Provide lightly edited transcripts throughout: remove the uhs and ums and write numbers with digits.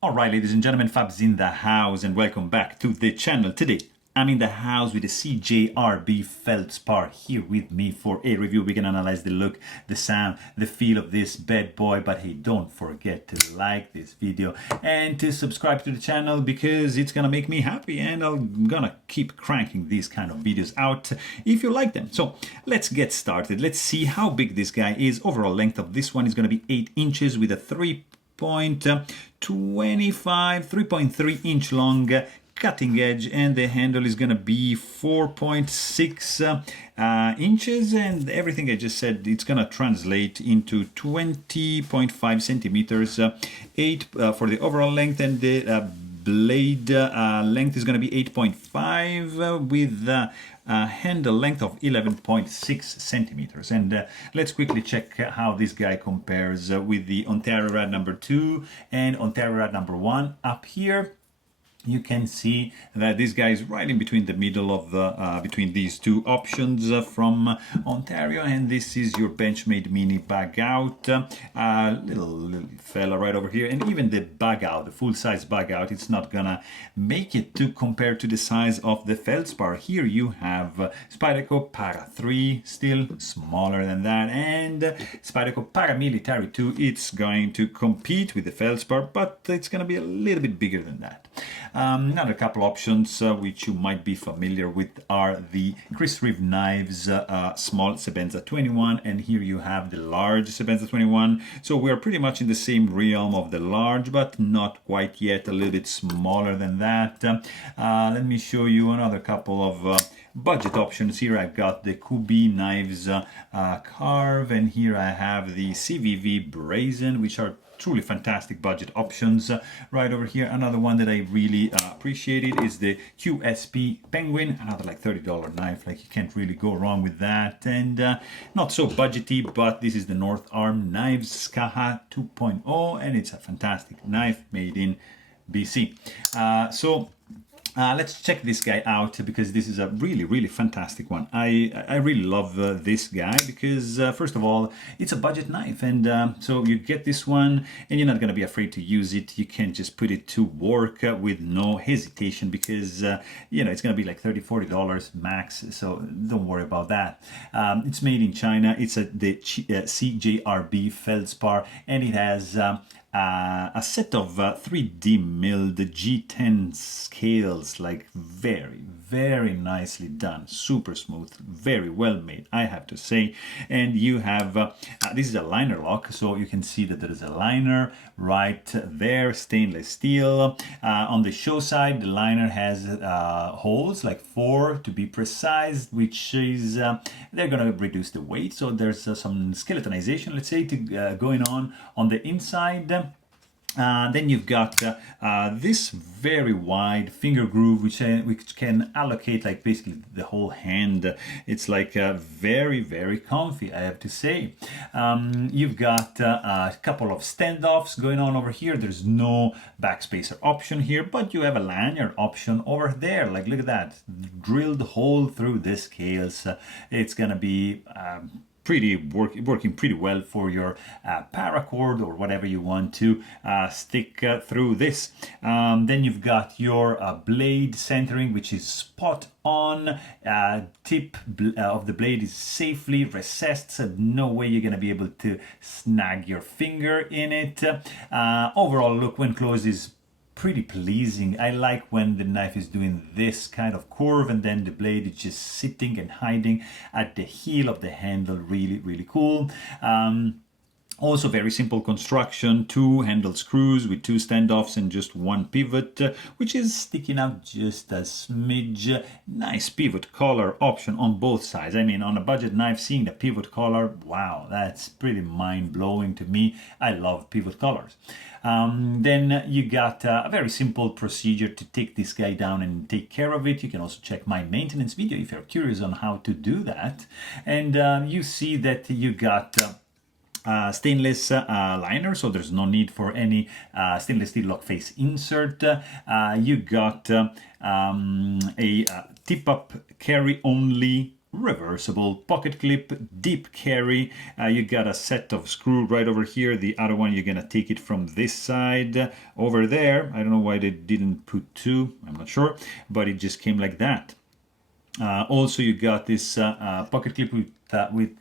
Alright, ladies and gentlemen, Fab's in the house and welcome back to the channel. Today, I'm in the house with the CJRB Feldspar here with me for a review. We can analyze the look, the sound, the feel of this bad boy. But hey, don't forget to like this video and to subscribe to the channel because it's gonna make me happy and I'm gonna keep cranking these kind of videos out if you like them. So let's get started. Let's see how big this guy is. Overall length of this one is gonna be 8 inches with a 3.3 inch long cutting edge, and the handle is gonna be 4.6 inches, and everything I just said, it's gonna translate into 20.5 centimeters, 8 for the overall length, and the blade length is gonna be 8.5 with handle length of 11.6 centimeters. And let's quickly check how this guy compares with the Ontario Rad number 2 and Ontario Rad number 1 up here. You can see that this guy is right in between the middle of between these two options from Ontario, and this is your Benchmade mini bag out, little fella right over here, and even the bag out, the full size bag out, it's not gonna make it to compare to the size of the Feldspar. Here you have Spyderco Para 3, still smaller than that, and Spyderco Paramilitary 2. It's going to compete with the Feldspar, but it's gonna be a little bit bigger than that. Another couple options which you might be familiar with are the Chris Reeve Knives small Sebenza 21, and here you have the large Sebenza 21. So we're pretty much in the same realm of the large, but not quite yet, a little bit smaller than that. Let me show you another couple of budget options. Here I've got the Qsp Knives Carve, and here I have the CVV Brazen, which are truly fantastic budget options. Right over here, another one that I really appreciated is the Qsp Penguin, another like $30 knife. Like, you can't really go wrong with that, and not so budgety, but this is the North Arm Knives Skaha 2.0, and it's a fantastic knife made in BC. Let's check this guy out because this is a really fantastic one. I really love this guy because first of all, it's a budget knife, and so you get this one and you're not going to be afraid to use it. You can just put it to work with no hesitation because you know, it's going to be like $30-40 max, so don't worry about that. It's made in China. It's the CJRB Feldspar, and it has a set of 3D milled G10 scales, like very nicely done, super smooth, very well made, I have to say. And you have this is a liner lock, so you can see that there is a liner right there, stainless steel. On the show side, the liner has holes, like 4 to be precise, which is they're gonna reduce the weight, so there's some skeletonization, let's say, going on the inside. Then you've got this very wide finger groove, which can allocate like basically the whole hand. It's like very comfy, I have to say. You've got a couple of standoffs going on over here. There's no backspacer option here, but you have a lanyard option over there. Like, look at that, drilled hole through the scales. It's gonna be working pretty well for your paracord or whatever you want to stick through this. Then you've got your blade centering, which is spot on. Tip of the blade is safely recessed, so no way you're gonna be able to snag your finger in it. Overall look when closed is pretty pleasing. I like when the knife is doing this kind of curve and then the blade is just sitting and hiding at the heel of the handle. Really cool. Also very simple construction, 2 handle screws with 2 standoffs and just 1 pivot, which is sticking out just a smidge. Nice pivot collar option on both sides. I mean, on a budget knife, seeing the pivot collar, wow, that's pretty mind-blowing to me. I love pivot collars. Then you got a very simple procedure to take this guy down and take care of it. You can also check my maintenance video if you're curious on how to do that. And you see that you got stainless liner, so there's no need for any stainless steel lock face insert. You got a tip-up carry only reversible pocket clip, deep carry. You got a set of screw right over here. The other one, you're gonna take it from this side over there. I don't know why they didn't put two, I'm not sure, but it just came like that. Also, you got this pocket clip with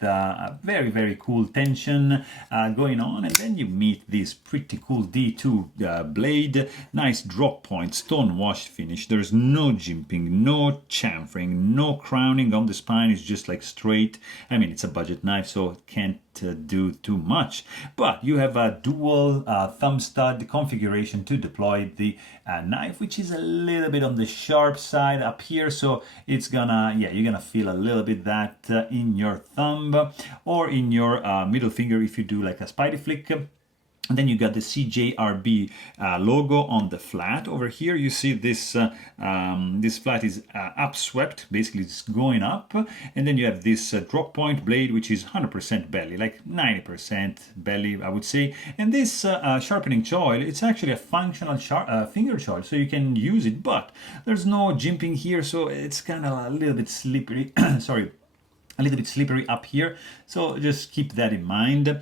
very, very cool tension going on, and then you meet this pretty cool D2 blade. Nice drop point, stone washed finish. There's no jimping, no chamfering, no crowning on the spine. It's just like straight. I mean, it's a budget knife, so it can't do too much, but you have a dual thumb stud configuration to deploy the knife, which is a little bit on the sharp side up here, so it's gonna, yeah, you're gonna feel a little bit that in your thumb or in your middle finger if you do like a spidey flick. And then you got the CJRB logo on the flat. Over here you see this this flat is upswept, basically it's going up, and then you have this drop point blade, which is 100% belly, like 90% belly, I would say. And this sharpening choil, it's actually a functional finger choil, so you can use it, but there's no jimping here, so it's kind of a little bit slippery. Sorry, a little bit slippery up here, so just keep that in mind.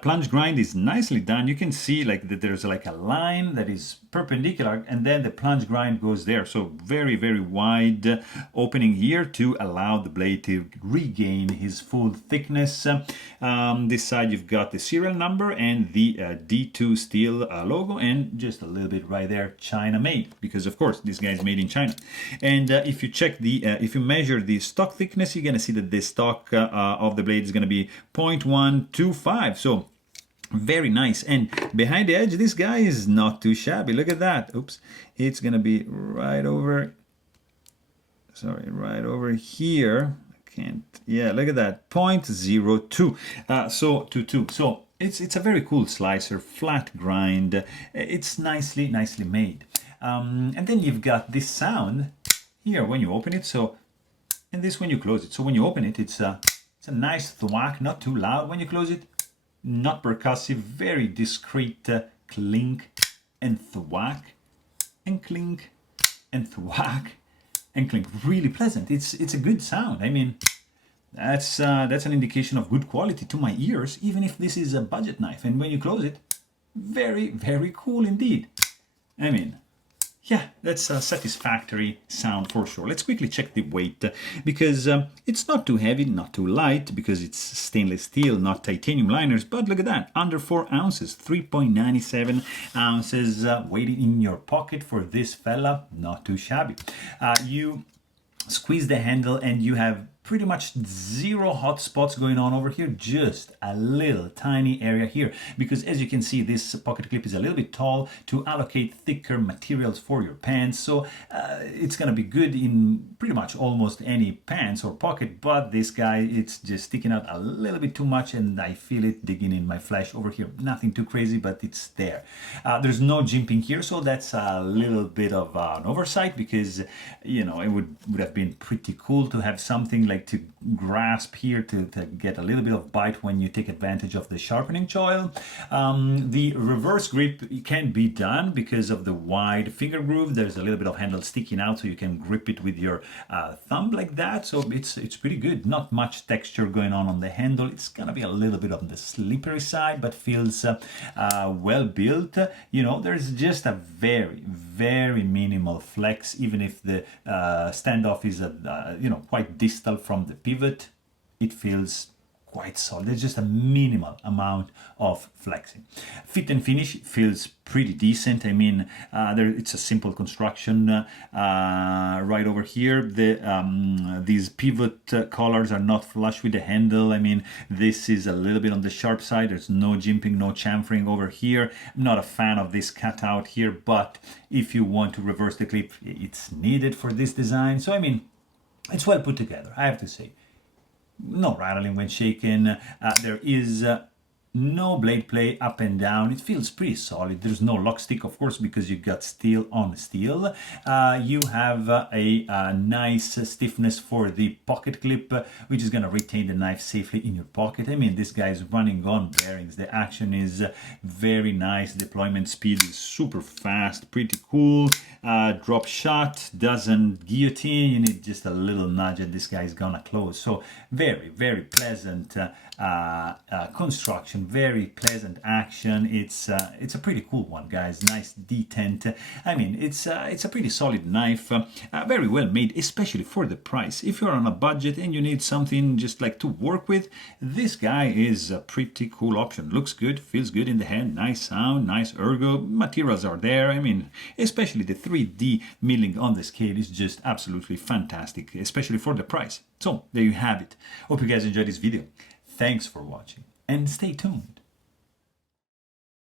Plunge grind is nicely done. You can see like that there's like a line that is perpendicular, and then the plunge grind goes there, so very, very wide opening here to allow the blade to regain his full thickness. This side you've got the serial number and the D2 steel logo, and just a little bit right there, China made, because of course this guy is made in China. And if you check the if you measure the stock thickness, you're gonna see that this stock of the blade is going to be 0.125, so very nice. And behind the edge, this guy is not too shabby. Look at that. Oops, it's going to be right over, sorry, right over here. I can't, yeah, look at that, 0.02, so 22. So it's a very cool slicer, flat grind. It's nicely made. And then you've got this sound here when you open it, so, and this when you close it. So when you open it, it's a nice thwack, not too loud. When you close it, not percussive, very discreet clink and thwack and clink and thwack and clink. Really pleasant. It's a good sound. I mean, that's an indication of good quality to my ears, even if this is a budget knife. And when you close it, very, very cool indeed. I mean, yeah, that's a satisfactory sound for sure. Let's quickly check the weight, because it's not too heavy, not too light, because it's stainless steel, not titanium liners, but look at that, under 4 ounces, 3.97 ounces weighted in your pocket for this fella, not too shabby. You squeeze the handle and you have pretty much zero hot spots going on over here, just a little tiny area here, because as you can see, this pocket clip is a little bit tall to allocate thicker materials for your pants, so it's gonna be good in pretty much almost any pants or pocket, but this guy, it's just sticking out a little bit too much, and I feel it digging in my flesh over here. Nothing too crazy, but it's there. There's no jimping here, so that's a little bit of an oversight, because, you know, it would have been pretty cool to have something like to grasp here to get a little bit of bite when you take advantage of the sharpening choil. The reverse grip can be done because of the wide finger groove. There's a little bit of handle sticking out, so you can grip it with your thumb like that, so it's pretty good. Not much texture going on the handle. It's gonna be a little bit on the slippery side, but feels well built. You know, there's just a very, very minimal flex, even if the standoff is you know, quite distal from the pivot. It feels quite solid. There's just a minimal amount of flexing. Fit and finish feels pretty decent. I mean, it's a simple construction right over here. These pivot collars are not flush with the handle. I mean, this is a little bit on the sharp side. There's no jimping, no chamfering over here. I'm not a fan of this cutout here, but if you want to reverse the clip, it's needed for this design. So I mean, it's well put together, I have to say. No rattling when shaken. There is no blade play up and down. It feels pretty solid. There's no lock stick, of course, because you got steel on steel. You have a nice stiffness for the pocket clip, which is going to retain the knife safely in your pocket. I mean, this guy is running on bearings. The action is very nice. Deployment speed is super fast, pretty cool. drop shot, doesn't guillotine. You need just a little nudge and this guy is gonna close. So very, very pleasant construction, very pleasant action. It's a pretty cool one, guys. Nice detent. I mean, it's a pretty solid knife, very well made, especially for the price. If you're on a budget and you need something just like to work with, this guy is a pretty cool option. Looks good, feels good in the hand, nice sound, nice ergo, materials are there. I mean, especially the 3D milling on the scale is just absolutely fantastic, especially for the price. So there you have it. Hope you guys enjoyed this video. Thanks for watching and stay tuned.